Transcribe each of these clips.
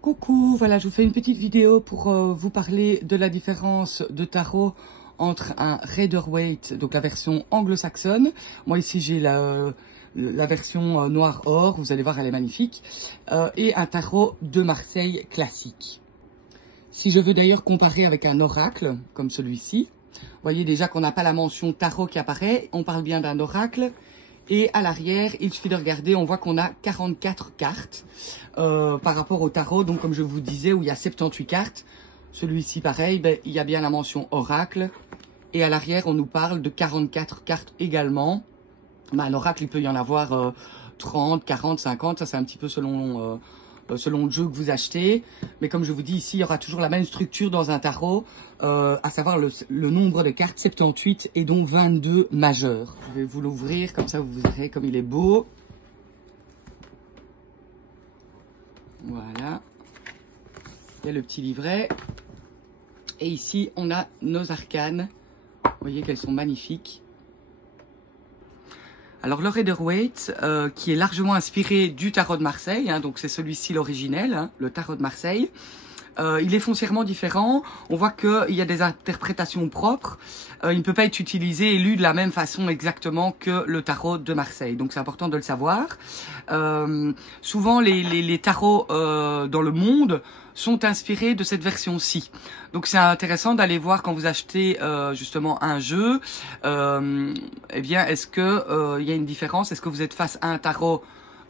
Coucou, voilà, je vous fais une petite vidéo pour vous parler de la différence de tarot entre un Rider-Waite, donc la version anglo-saxonne. Moi ici j'ai la version noir or, vous allez voir elle est magnifique, et un tarot de Marseille classique. Si je veux d'ailleurs comparer avec un oracle, comme celui-ci, vous voyez déjà qu'on n'a pas la mention tarot qui apparaît, on parle bien d'un oracle. Et à l'arrière, il suffit de regarder, on voit qu'on a 44 cartes par rapport au tarot. Donc comme je vous disais, où il y a 78 cartes, celui-ci pareil, ben, il y a bien la mention oracle. Et à l'arrière, on nous parle de 44 cartes également. Ben, un oracle, il peut y en avoir 30, 40, 50, ça c'est un petit peu selon le jeu que vous achetez. Mais comme je vous dis ici, il y aura toujours la même structure dans un tarot, à savoir le nombre de cartes, 78 et donc 22 majeures. Je vais vous l'ouvrir, comme ça vous verrez comme il est beau. Voilà. Il y a le petit livret. Et ici, on a nos arcanes. Vous voyez qu'elles sont magnifiques. Alors le Rider-Waite, qui est largement inspiré du tarot de Marseille, hein, donc c'est celui-ci l'originel, hein, le tarot de Marseille. Il est foncièrement différent. On voit qu'il y a des interprétations propres. Il ne peut pas être utilisé et lu de la même façon exactement que le tarot de Marseille. Donc c'est important de le savoir. Souvent les tarots dans le monde sont inspirés de cette version-ci. Donc c'est intéressant d'aller voir quand vous achetez justement un jeu. Eh bien, est-ce que y a une différence? Est-ce que vous êtes face à un tarot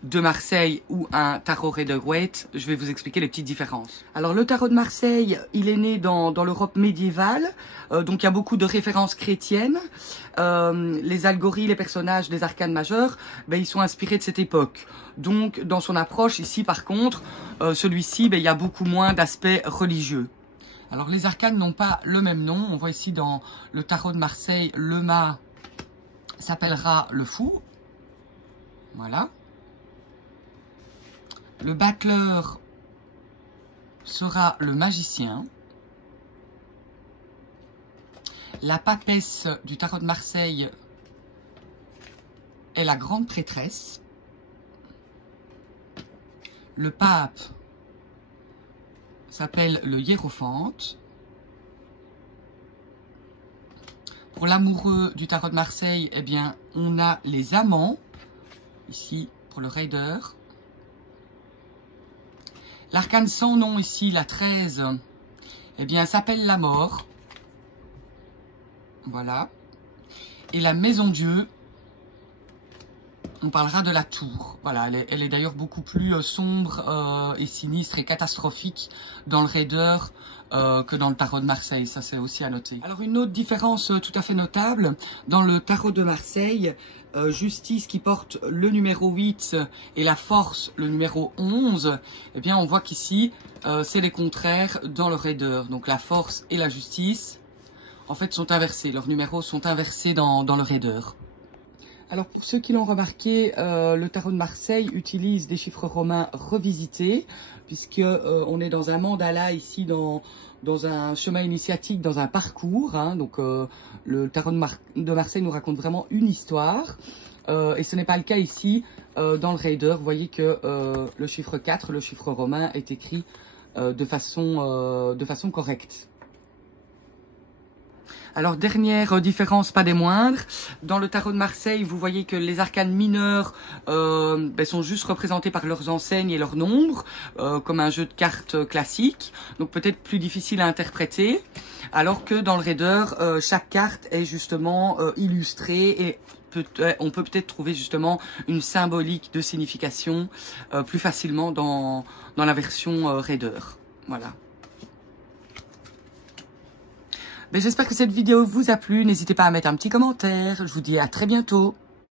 de Marseille ou un tarot Rider-Waite? Je vais vous expliquer les petites différences. Alors le tarot de Marseille, il est né dans l'Europe médiévale, donc il y a beaucoup de références chrétiennes. Les allégories, les personnages des arcanes majeures, ben, ils sont inspirés de cette époque. Donc dans son approche ici par contre, celui-ci, ben, il y a beaucoup moins d'aspects religieux. Alors les arcanes n'ont pas le même nom. On voit ici dans le tarot de Marseille, le mât s'appellera le fou. Voilà. Le battleur sera le magicien. La papesse du tarot de Marseille est la grande prêtresse. Le pape s'appelle le hiérophante. Pour l'amoureux du tarot de Marseille, eh bien, on a les amants, ici pour le Rider. L'arcane sans nom ici, la 13, eh bien, s'appelle la mort. Voilà. Et la maison Dieu, on parlera de la tour. Voilà, elle est d'ailleurs beaucoup plus sombre et sinistre et catastrophique dans le Rider que dans le tarot de Marseille. Ça, c'est aussi à noter. Alors, une autre différence tout à fait notable, dans le tarot de Marseille, Justice qui porte le numéro 8 et la Force le numéro 11, eh bien, on voit qu'ici, c'est les contraires dans le Rider. Donc, la Force et la Justice, en fait, sont inversés. Leurs numéros sont inversés dans le Rider. Alors pour ceux qui l'ont remarqué, le tarot de Marseille utilise des chiffres romains revisités, puisque on est dans un mandala ici, dans un chemin initiatique, dans un parcours. Hein, donc le tarot de Marseille nous raconte vraiment une histoire, et ce n'est pas le cas ici dans le Rider. Vous voyez que le chiffre 4, le chiffre romain, est écrit de façon correcte. Alors, dernière différence, pas des moindres, dans le tarot de Marseille, vous voyez que les arcanes mineurs sont juste représentés par leurs enseignes et leurs nombres, comme un jeu de cartes classique, donc peut-être plus difficile à interpréter, alors que dans le Rider, chaque carte est justement illustrée et on peut peut-être trouver justement une symbolique de signification plus facilement dans la version Rider. Voilà. J'espère que cette vidéo vous a plu. N'hésitez pas à mettre un petit commentaire. Je vous dis à très bientôt.